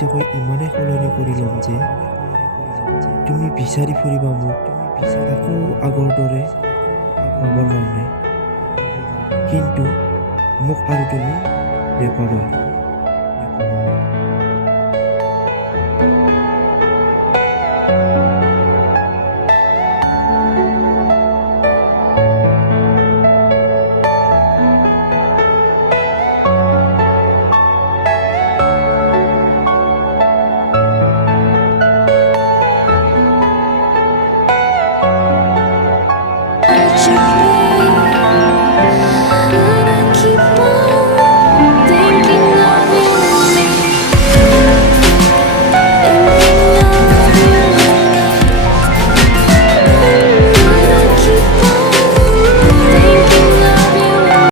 নিজকে ইমানেই সলনি কৰি ল'ম যে তুমি বিচাৰি ফুৰিবা মোক আকৌ আগৰ দৰে পাবৰ কাৰণে, কিন্তু মোক আৰু তুমি নেপাবা।